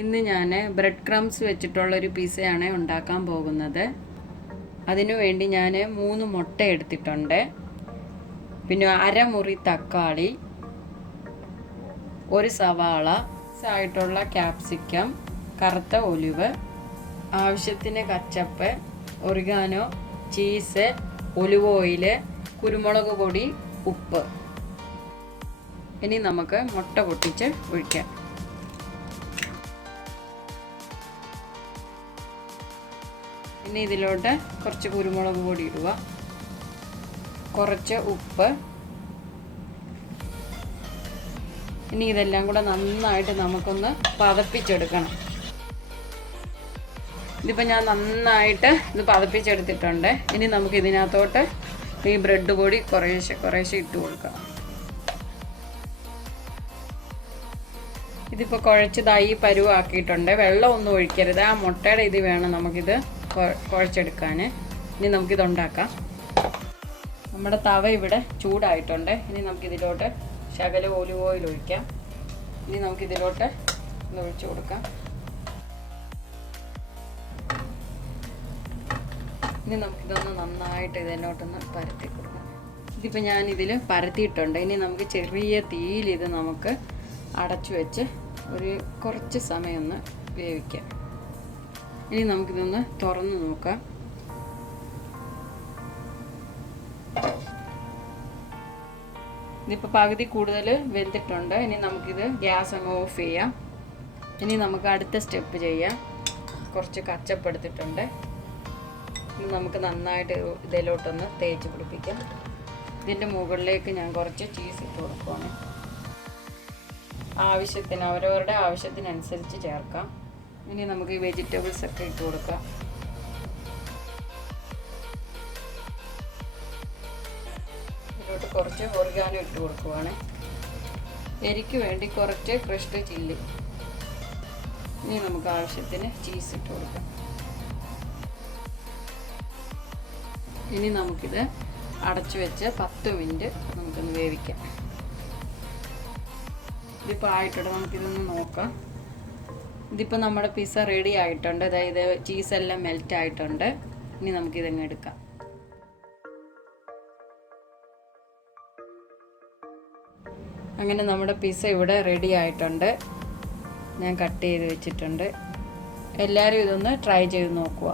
ഇന്ന് ഞാൻ bread crumbs വെച്ചിട്ടുള്ളൊരു പിസയാണ് ഉണ്ടാക്കാൻ പോകുന്നത്. അതിനുവേണ്ടി ഞാൻ 3 മുട്ട എടുത്തിട്ടുണ്ട്. പിന്നെ അരമുറി തക്കാളി, ഒരു സവാള, ആയിട്ടുള്ള ക്യാപ്സിക്കം, കറുത്ത ഒലിവ്, ആവശ്യത്തിന് ketchup, oregano, cheese, olive oil, കുരുമുളക് പൊടി, ഉപ്പ്. ഇനി നമുക്ക് മുട്ട പൊട്ടിച്ച് ഒഴിക്കാം. ഇനി ഇതിലോട്ട് കുറച്ച് കുരുമുളക് പൊടി ഇടുക, കുറച്ച് ഉപ്പ്. ഇനി ഇതെല്ലാം കൂടെ നന്നായിട്ട് നമുക്കൊന്ന് പതപ്പിച്ചെടുക്കണം. ഇതിപ്പോൾ ഞാൻ നന്നായിട്ട് ഇത് പതപ്പിച്ചെടുത്തിട്ടുണ്ട്. ഇനി നമുക്ക് ഇതിനകത്തോട്ട് ഈ ബ്രെഡ് പൊടി കുറേശ്ശെ ഇട്ട് കൊടുക്കാം. ഇതിപ്പോൾ കുഴച്ചതായി പരുവാക്കിയിട്ടുണ്ട്. വെള്ളമൊന്നും ഒഴിക്കരുത്. ആ മുട്ടയുടെ ഇത് വേണം നമുക്കിത് കുഴച്ചെടുക്കാൻ. ഇനി നമുക്കിത് ഉണ്ടാക്കാം. നമ്മുടെ തവ ഇവിടെ ചൂടായിട്ടുണ്ട്. ഇനി നമുക്കിതിലോട്ട് ശകലം ഒലിവ് ഓയിൽ ഒഴിക്കാം. ഇനി നമുക്കിതിലോട്ട് ഇത് ഒഴിച്ചു കൊടുക്കാം. ഇനി നമുക്കിതൊന്ന് നന്നായിട്ട് ഇതിലോട്ടൊന്ന് പരത്തി കൊടുക്കാം. ഇതിപ്പോൾ ഞാൻ ഇതിൽ പരത്തിയിട്ടുണ്ട്. ഇനി നമുക്ക് ചെറിയ തീയിൽ ഇത് നമുക്ക് അടച്ചു വെച്ച് ഒരു കുറച്ച് സമയം ഒന്ന് വേവിക്കാം. ഇനി നമുക്കിതൊന്ന് തുറന്ന് നോക്കാം. ഇതിപ്പോൾ പകുതി കൂടുതൽ വെന്തിട്ടുണ്ട്. ഇനി നമുക്കിത് ഗ്യാസ് അങ്ങ് ഓഫ് ചെയ്യാം. ഇനി നമുക്ക് അടുത്ത സ്റ്റെപ്പ് ചെയ്യാം. കുറച്ച് കച്ചപ്പ് എടുത്തിട്ടുണ്ട്. ഇനി നമുക്ക് നന്നായിട്ട് ഇതിലോട്ടൊന്ന് തേച്ച് പിടിപ്പിക്കാം. ഇതിൻ്റെ മുകളിലേക്ക് ഞാൻ കുറച്ച് ചീസ് ഇട്ട് കൊടുക്കുകയാണ്. ആവശ്യത്തിന്, അവരവരുടെ ആവശ്യത്തിനനുസരിച്ച് ചേർക്കാം. ഇനി നമുക്ക് ഈ വെജിറ്റബിൾസ് ഒക്കെ ഇട്ട് കൊടുക്കാം. ഇതിലോട്ട് കുറച്ച് ഒറിഗാനോ ഇട്ട് കൊടുക്കുവാണ്. എരിക്ക് വേണ്ടി കുറച്ച് ക്രഷ്ഡ് ചില്ലി. ഇനി നമുക്ക് ആവശ്യത്തിന് ചീസ് ഇട്ട് കൊടുക്കാം. ഇനി നമുക്കിത് അടച്ചു വെച്ച് 10 മിനിറ്റ് നമുക്കൊന്ന് വേവിക്കാം. ഇതിപ്പോൾ ആയിട്ടുണ്ട്. നമുക്കിതൊന്ന് നോക്കാം. ഇതിപ്പോൾ നമ്മുടെ പിസ്സ റെഡി ആയിട്ടുണ്ട്. അതായത് ചീസെല്ലാം മെൽറ്റ് ആയിട്ടുണ്ട്. ഇനി നമുക്കിതങ്ങ് എടുക്കാം. അങ്ങനെ നമ്മുടെ പിസ്സ ഇവിടെ റെഡി ആയിട്ടുണ്ട്. ഞാൻ കട്ട് ചെയ്ത് വെച്ചിട്ടുണ്ട്. എല്ലാവരും ഇതൊന്ന് ട്രൈ ചെയ്ത് നോക്കുക.